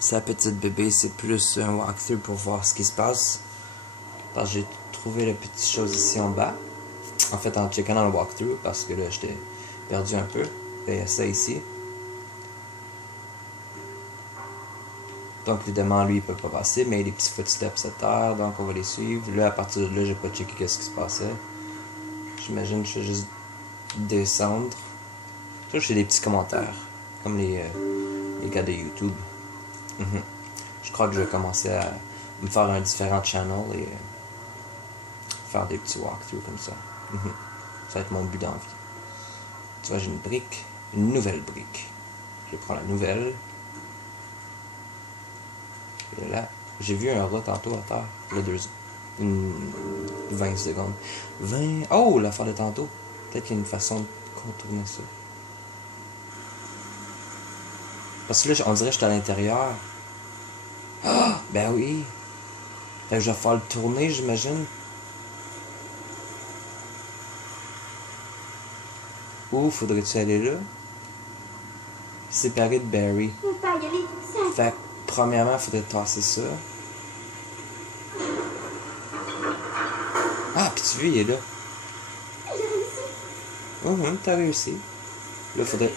Sa petite bébé, c'est plus un walkthrough pour voir ce qui se passe. Alors, j'ai trouvé la petite chose ici en bas. En fait, en checkant dans le walkthrough, parce que là, j'étais perdu un peu. Il y a ça ici. Donc, évidemment, lui, il peut pas passer, mais il y a des petits footsteps à terre, donc on va les suivre. Là, à partir de là, j'ai pas checké qu'est-ce qui se passait. J'imagine que je vais juste descendre. Là, j'ai des petits commentaires, comme les gars de YouTube. Je crois que je vais commencer à me faire un différent channel et faire des petits walkthroughs comme ça. Ça va être mon but dans la vie. Tu vois, j'ai une brique, une nouvelle brique. Je prends la nouvelle. Et là, j'ai vu un rat tantôt à terre. Là, 20 secondes. 20... Oh, l'affaire de tantôt. Peut-être qu'il y a une façon de contourner ça. Parce que là, on dirait que j'étais à l'intérieur. Ah! Ben oui. Fait que je vais faire le tourner, j'imagine. Où faudrait-tu aller là? Séparé de Barry. On peut pas y aller tout seul. Fait que, premièrement, il faudrait tasser ça. Ah, puis tu vois, il est là. J'ai réussi. T'as réussi. Là, il faudrait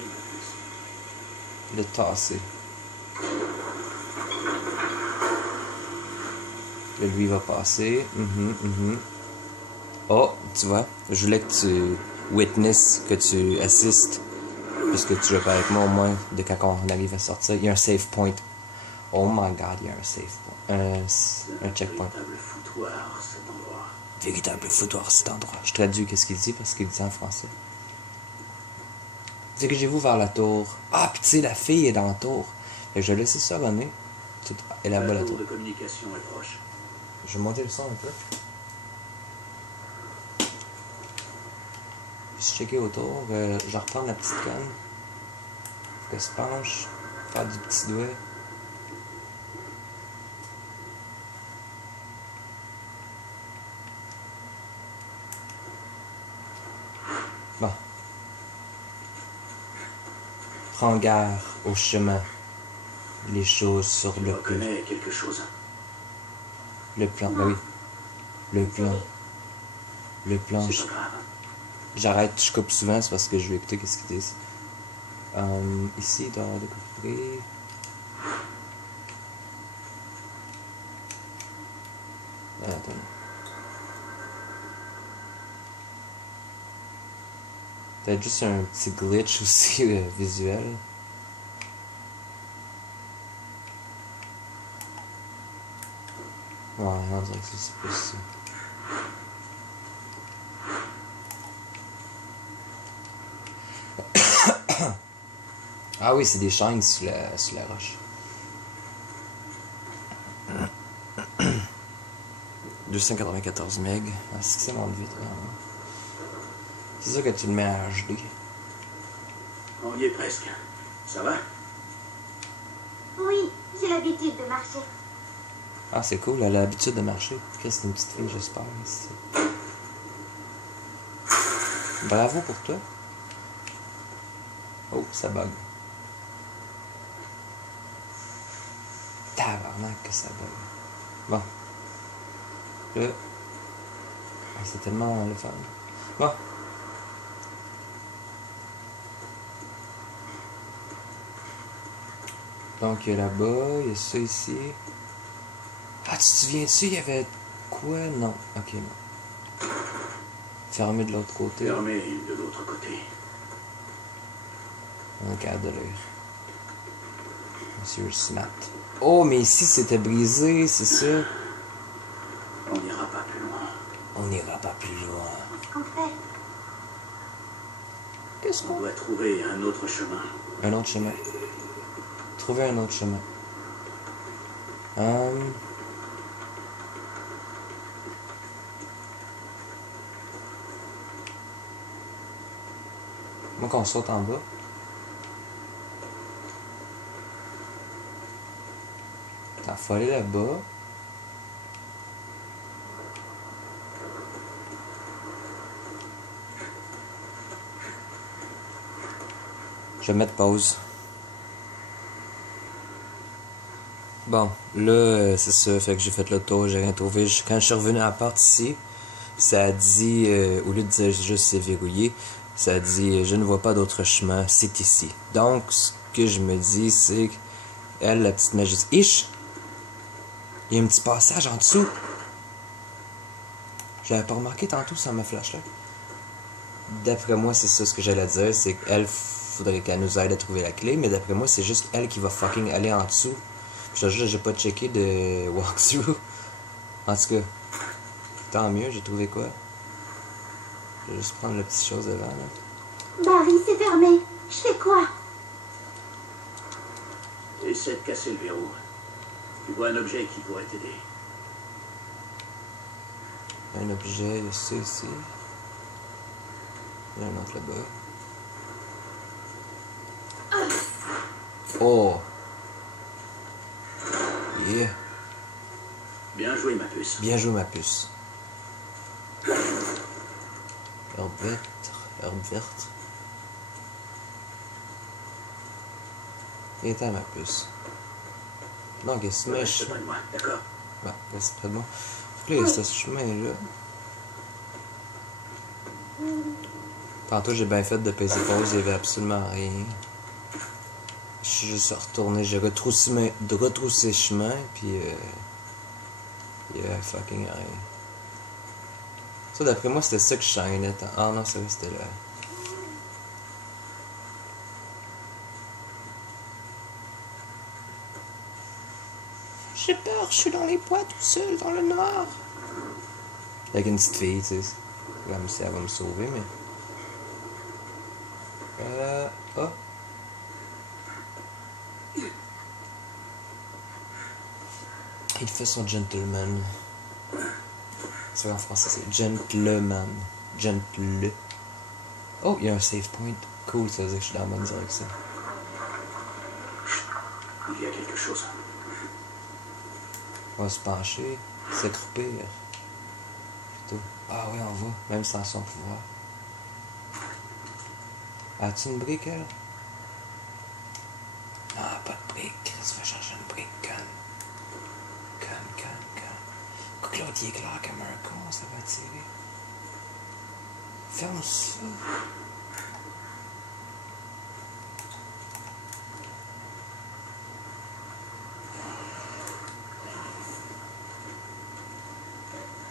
le tasser. Là, lui, il va passer. Oh, tu vois, je voulais que tu witness, que tu assistes, puisque tu joues pas avec moi au moins de quand on arrive à sortir. Il y a un save point. Oh my god, il y a un save point. Un checkpoint. Véritable foutoir, cet endroit. Véritable foutoir, cet endroit. Je traduis qu'est-ce qu'il dit parce qu'il dit en français. Dirigez-vous vers la tour. Ah, puis tu sais, la fille est dans la tour. Fait que je vais laisser ça runner. Elle est là-bas, la La tour. tour de communication est proche. Je vais monter le son un peu. Puis je checker autour. Je reprends la petite canne. Faut qu'elle se penche. Faire du petit doigt. Bon. Prends garde au chemin. Les choses sur Tu le plan. reconnais quelque chose. Le plan, bah oui. Le plan. Le plan. C'est pas grave. J'arrête, je coupe souvent, c'est parce que je vais écouter qu'est-ce qu'ils disent. Ici, dans le coffret. Attends. Peut-être juste un petit glitch aussi visuel. Ouais, on dirait que c'est plus ça. Ah oui, c'est des chaînes sur la roche. 294 MB. Ah, c'est mon vite quand même. C'est ça que tu le mets à HD. On y est presque. Ça va? Oui, j'ai l'habitude de marcher. Ah, c'est cool, elle a l'habitude de marcher. Qu'est-ce que c'est une petite fille, j'espère. Ici. Bravo pour toi. Oh, ça bug. Tabarnak que ça bug. Bon. Là. Ah, c'est tellement le fun. Bon. Donc, il y a là-bas, il y a ça ici. Ah, tu te souviens-tu, il y avait quoi? Non. Ok, non. Fermé de l'autre côté. Fermé de l'autre côté. On garde de l'œil. Monsieur Smart. Oh, mais ici, c'était brisé, c'est ça. On n'ira pas plus loin. On n'ira pas plus loin. Qu'est-ce qu'on fait? Qu'est-ce On qu'on... doit trouver un autre chemin. Un autre chemin. Trouver un autre chemin. Moi, qu'on saute en bas. Attends, faut aller là-bas. Je vais mettre pause. Bon, là, c'est ça, fait que j'ai fait le tour, j'ai rien trouvé. Quand je suis revenu à la porte ici, ça a dit, au lieu de dire juste c'est verrouillé, ça a dit je ne vois pas d'autre chemin, c'est ici. Donc, ce que je me dis, c'est qu'elle, la petite magicienne. Ish! Il y a un petit passage en dessous. Je l'avais pas remarqué tantôt sans ma flashlight. D'après moi, c'est ça ce que j'allais dire, c'est qu'elle, faudrait qu'elle nous aide à trouver la clé, mais d'après moi, c'est juste elle qui va fucking aller en dessous. Je te jure, j'ai pas checké de walkthrough. En tout cas, tant mieux, j'ai trouvé quoi. Je vais juste prendre la petite chose devant, là. Barry, c'est fermé. Je fais quoi? Essaie de casser le verrou. Tu vois un objet qui pourrait t'aider. Un objet, il y a ça ici. Il y en a un autre là-bas. Oh! Yeah! Bien joué, ma puce. Bien joué, ma puce. Herbe verte. Herbe verte. Et ma puce. Non, qu'est-ce que Reste près de moi, d'accord? Ouais, reste près de moi. Faut que là, il y a ce chemin-là. Tantôt, j'ai bien fait de peser pause, il y avait absolument rien. Je suis juste retourné, j'ai retroussé chemin, puis il y avait fucking rien. Ça, d'après moi, c'était ça que je chaînais. Ah non, c'est vrai, c'était là. J'ai peur, je suis dans les bois tout seul, dans le noir. Avec une petite fille, tu sais. Comme si elle va me sauver, mais. Oh. Il fait son gentleman. C'est vrai, en français, c'est gentleman. Gentle. Oh, il y a un save point. Cool, ça veut dire que je suis dans la bonne direction. Il y a quelque chose. On va se pencher, s'accroupir. Plutôt. Ah oui, on va, même sans son pouvoir. As-tu une brique, elle? Ah, pas de brique. Tu vas chercher une brique, conne. Conne. Claude, il est clair comme un con, ça va tirer. Ferme ça.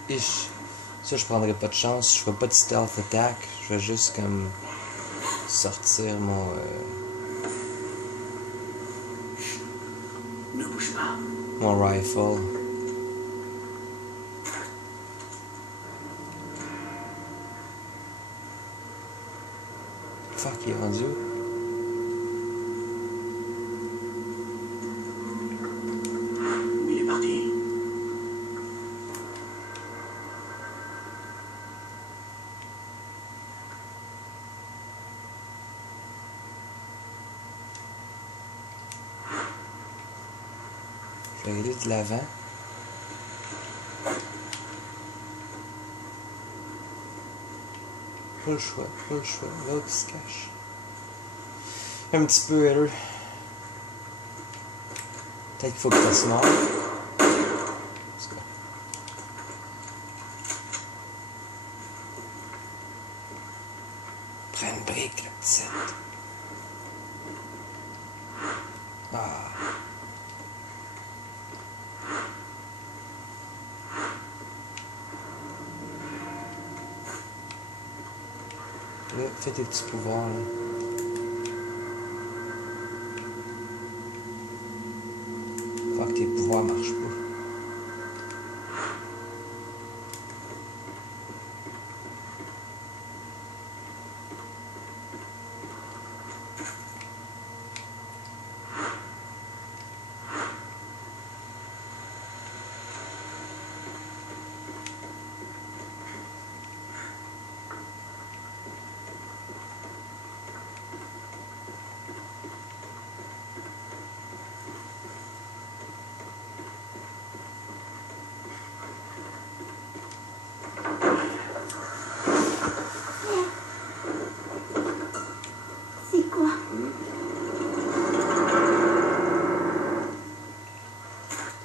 Ish. Ça, je prendrai pas de chance. Je ferai pas de stealth attack. Je vais juste comme sortir mon. Ne bouge pas. Mon rifle. Fuck, il est rendu où? Il est parti. Je vais aller de l'avant. Pas le choix, pas le choix. L'autre il se cache. Un petit peu erreur. Peut-être qu'il faut que tu fasses mort. Prends une brique, la petite. Ah. Là, fais tes petits pouvoirs, là. Fuck, tes pouvoirs marchent pas.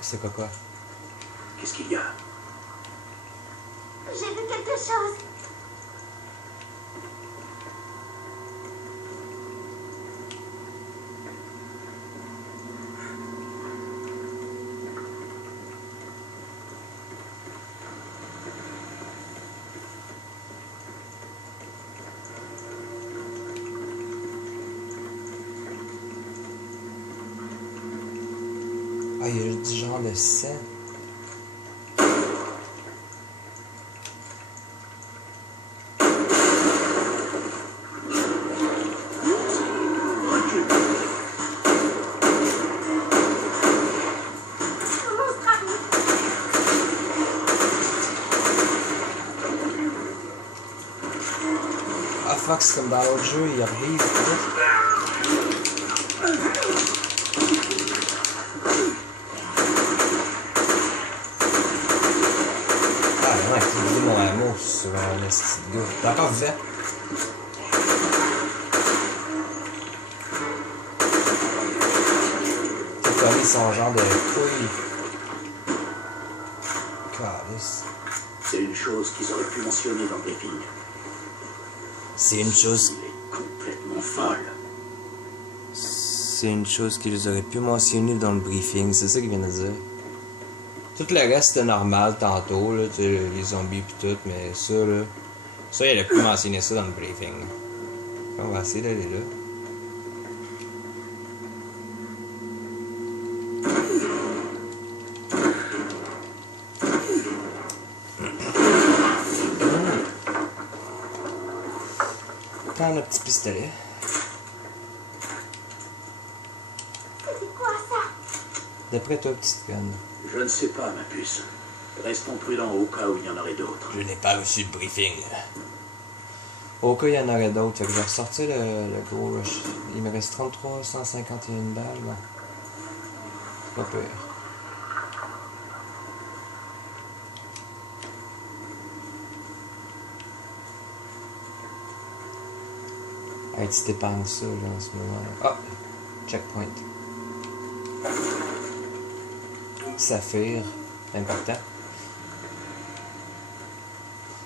C'est quoi? Qu'est-ce qu'il y a? J'ai vu quelque chose. Ah, il y a du genre de sang. Recule. Un monstre arrive. Ah fuck, c'est comme dans l'autre jeu, il arrive. Ah, non, activé mon amour sur un esti de gars. T'es encore vivant? T'as collé son genre de couille. Calice. C'est une chose qu'ils auraient pu mentionner dans le briefing. C'est une chose. Il est complètement folle. C'est une chose qu'ils auraient pu mentionner dans le briefing, c'est ça qu'il vient de dire. Tout le reste c'était normal tantôt, là, tu sais, les zombies pis tout, mais ça là. Ça, il aurait pu mentionner ça dans le briefing. On va essayer d'aller là. Prends le petit pistolet. C'est quoi ça? D'après toi, petite conne. Je ne sais pas, ma puce. Restons prudents au cas où il y en aurait d'autres. Je n'ai pas reçu de briefing. Au cas où il y en aurait d'autres, fait que je vais ressortir le gros rush. Il me reste 151 balles. Bon. C'est pas pire. Hey, tu t'épargnes ça là, en ce moment. Ah! Checkpoint. Saphir. Important.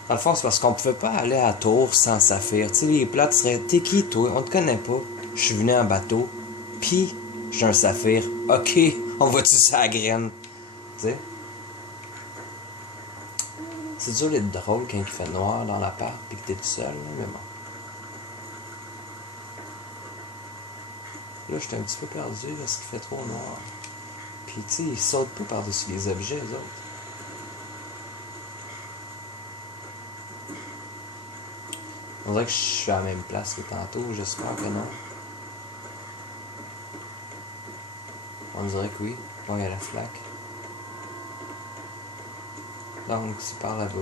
Dans le fond, c'est parce qu'on pouvait pas aller à Tours sans Saphir. Tu sais, les plats seraient « T'es qui, toi? On te connaît pas. Je suis venu en bateau. Pis, j'ai un Saphir. Ok, on va-tu sa graine? » Tu sais? C'est dur d'être drôle quand il fait noir dans l'appart pis que t'es tout seul, là, mais bon. Là, j'étais un petit peu perdu parce qu'il fait trop noir. Pis, tu sais, ils sautent pas par-dessus les objets, eux autres. On dirait que je suis à la même place que tantôt, j'espère que non. On dirait que oui. Bon, il y a la flaque. Donc, c'est par là-bas.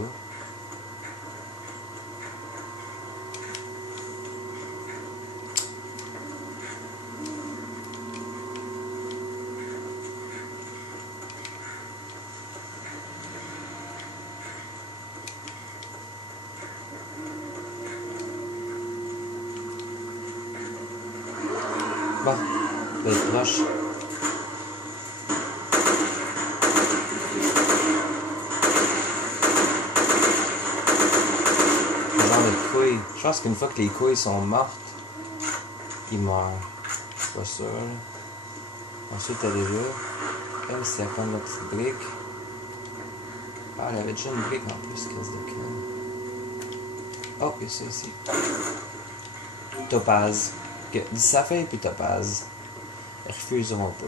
Bon, va être proche. Le genre de couilles. Je pense qu'une fois que les couilles sont mortes, ils meurent. Je suis pas sûr. Là. Ensuite, elle est là. Elle, c'est la prendre la petite brique. Ah, elle avait déjà une brique en plus, crise de canne. Oh, il y a ça ici. Topaz. Ok, du saphir puis Topaz. Ils refuseront pas.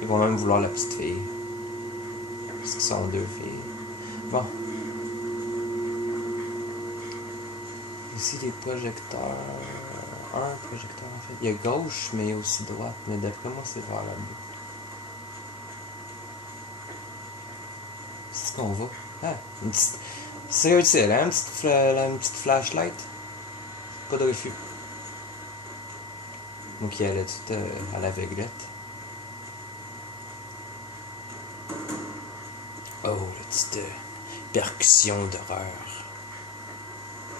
Ils vont même vouloir la petite fille. Parce qu'ils sont deux filles. Bon. Ici, les projecteurs. Un projecteur en fait. Il y a gauche, mais il y a aussi droite. Mais d'après moi, c'est vers là-bas. C'est ce qu'on va. Ah, une petite. C'est utile, hein? Une petite flashlight. Pas de refus. Moi qui allais tout à l'aveuglette. Oh, la petite percussion d'horreur.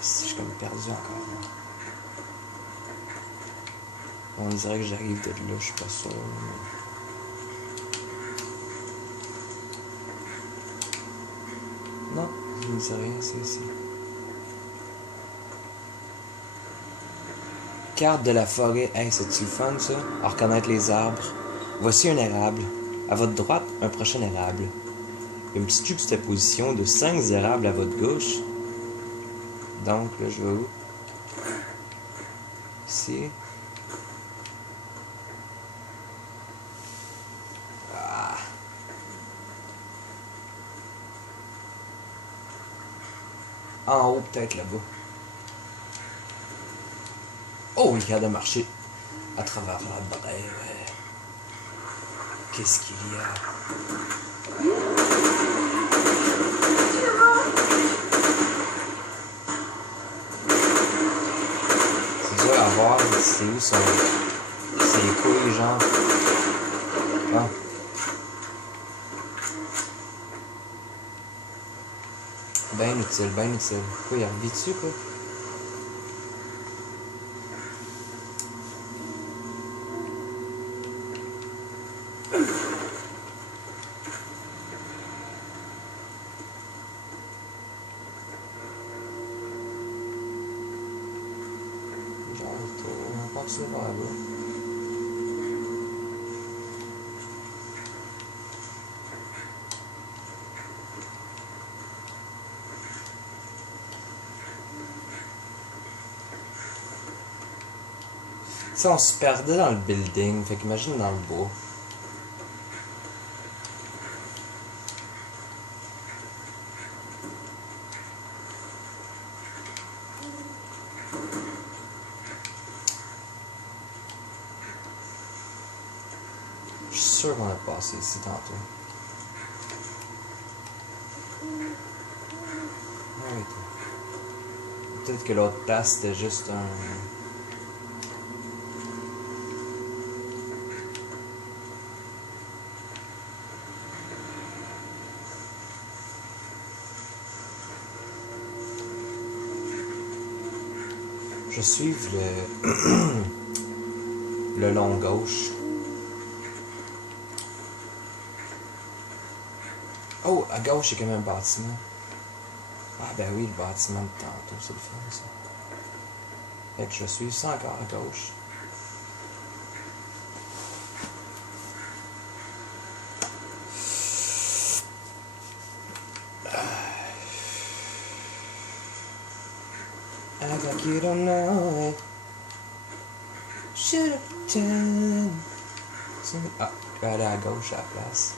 Je suis comme perdu encore. Là. On dirait que j'arrive de là, je suis pas sûr. Mais... Non, je ne sais rien, c'est ici. Carte de la forêt. Hey, c'est-tu le fun, ça? À reconnaître les arbres. Voici un érable. À votre droite, un prochain érable. Une petite juxtaposition de 5 érables à votre gauche. Donc, là, je vais où? Ici. Ah. En haut, peut-être, là-bas. Oh, il y a de marcher à travers la brève. Qu'est-ce qu'il y a? C'est dur à voir, c'est où son... ses couilles, genre. Ah. Ben utile, ben utile. Quoi, il a revu dessus, quoi? On continue par là-bas. Tu sais, on se perdait dans le building, fait qu'imagine dans le bois. Je suis sûr qu'on a passé ici tantôt. Ah oui, toi. Peut-être que l'autre place c'était juste un... Je suis le... le long gauche. Oh, à gauche, il y a quand même un bâtiment. Ah ben oui, le bâtiment de tantôt, c'est le fun, ça. Fait que je suis ça encore à gauche. Act like you don't know it. Should've done. Ah, je vais aller à gauche à la place.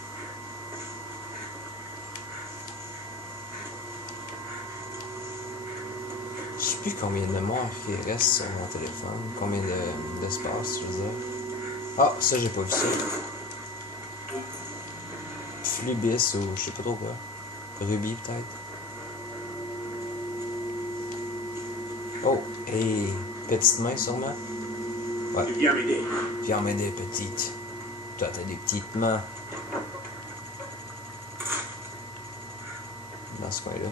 Je sais plus combien de mémoire il reste sur mon téléphone. Combien d'espace, je veux dire. Ah, ça, j'ai pas vu ça. Flubis ou je sais pas trop quoi. Ruby, peut-être. Oh, hey, petite main sûrement. Ouais. Tu viens m'aider. Viens m'aider, petite. Toi, t'as des petites mains. Dans ce coin-là.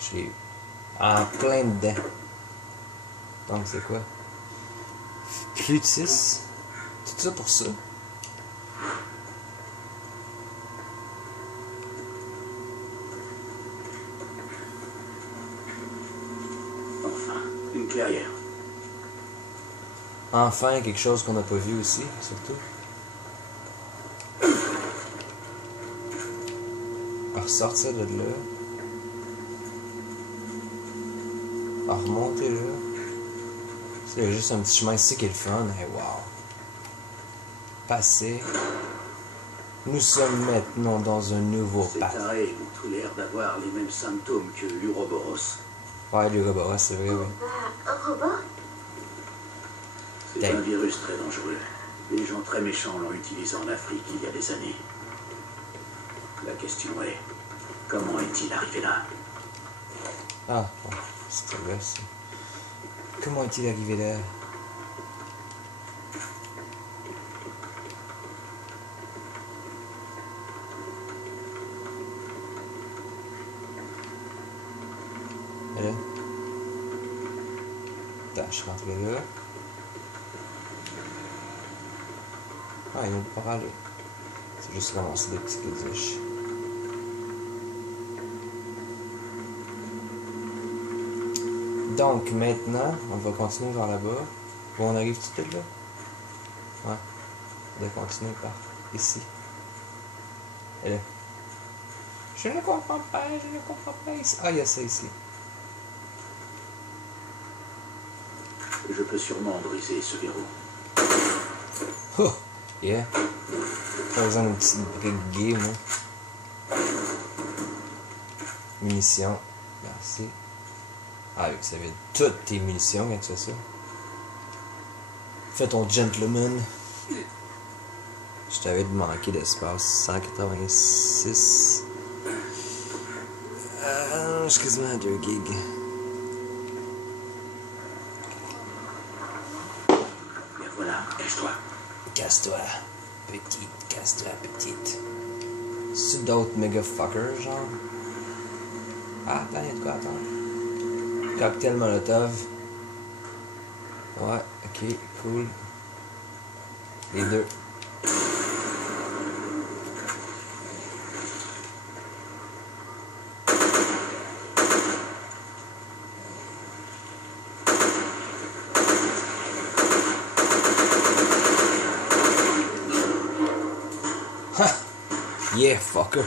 Je l'ai eu. En plein dedans. Donc c'est quoi? Plutis. Tout ça pour ça. Enfin, une clairière. Enfin, quelque chose qu'on n'a pas vu aussi, surtout. À ressortir de là. À remonter là. Il y a juste un petit chemin ici qui est le fun. Hey, wow. Passer. Nous sommes maintenant dans un nouveau Ces path. tarés ont tout l'air d'avoir les mêmes symptômes que l'Uroboros. Ouais, l'Uroboros, c'est vrai, oui. Un robot? C'est Dang. un virus très dangereux. Les gens très méchants l'ont utilisé en Afrique il y a des années. La question est, comment est-il arrivé là? Ah, bon, c'est vrai, ça. Comment est-il arrivé là? je suis rentré là. Ah, il vient de pas aller. C'est juste ramasser des petits goodies. Donc, maintenant, on va continuer vers là-bas. Bon, on arrive tout là? Ouais. On va continuer par ici. Et là. Je ne comprends pas ici. Ah, il y a ça ici. Je peux sûrement briser ce verrou. Oh! Yeah. Pas besoin d'une petite brique gay, moi. Munitions. Merci. Ah, ça vide toutes tes munitions quand tu fais ça. Fais ton gentleman. Je t'avais manqué d'espace. 186. Je suis quasiment à 2 gigs. Bien voilà, cache-toi. Casse-toi, petite. Casse-toi, petite. C'est d'autres méga fuckers, genre. Ah, attends, y'a de quoi, attends. Cocktail Molotov. Ouais, ok, cool. Les deux. Ha! Yeah, fucker.